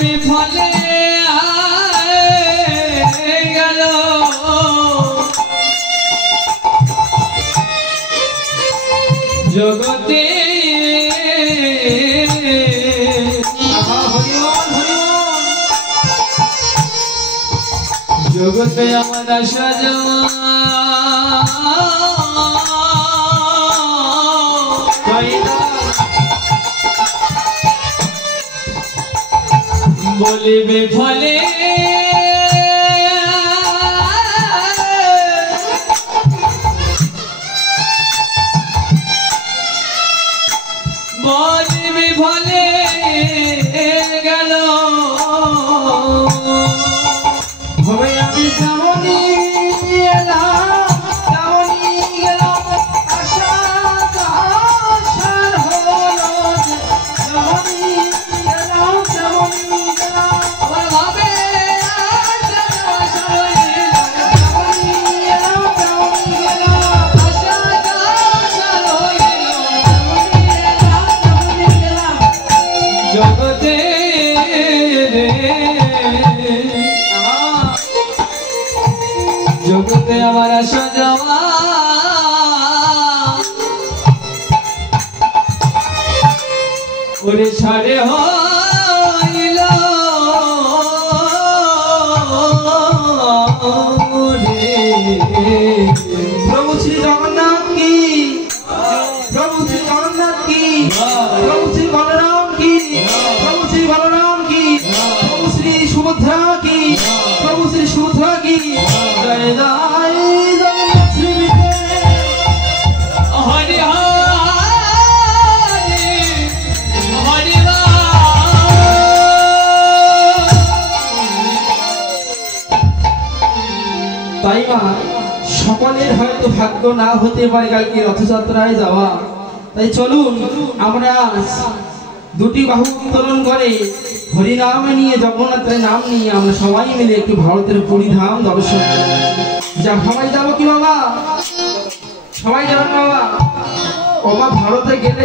বিফলে গেল জগতে জগতে আমার আশা বলিবে ফলে বলিবে ফলে গেল হবে আমি যেমনি এলাম তেমনি গেলাম আশা আশার হলো যেমনি গেলাম তেমনি গেলাম আমার ভাবে আশা আশা তেমনি এলাম তেমনি গেলাম আশা আশা তেমনি এলাম তেমনি গেলাম জগতে জগতে আমার আশা যাওয়া ওরে ছাড়ে হইল প্রভু শ্রী জগন্নাথ কি, প্রভু শ্রী জগন্নাথ কি, প্রভু শ্রী বলরাম কি, প্রভু শ্রী বলরাম কি, প্রভু শ্রী সুভদ্রা কি, প্রভু শ্রী সুভদ্রা কি। জয় জয় জগন্নাথ শ্রী হরি হরি হরি তাই মা সকলের হয়তো ভাগ্য না হতে পারে কালকে রথযাত্রায় যাওয়া, তাই চলুন আমরা দুটি বাহু উত্তোলন করে হরিনাম নিয়ে জগন্নাথের নাম নিয়ে আমরা সবাই মিলে একটু ভারতের পুরীধাম দর্শন করি। যা সবাই যাবো কি বাবা? সবাই যাবেন বাবা? ও মা ভারতে গেলে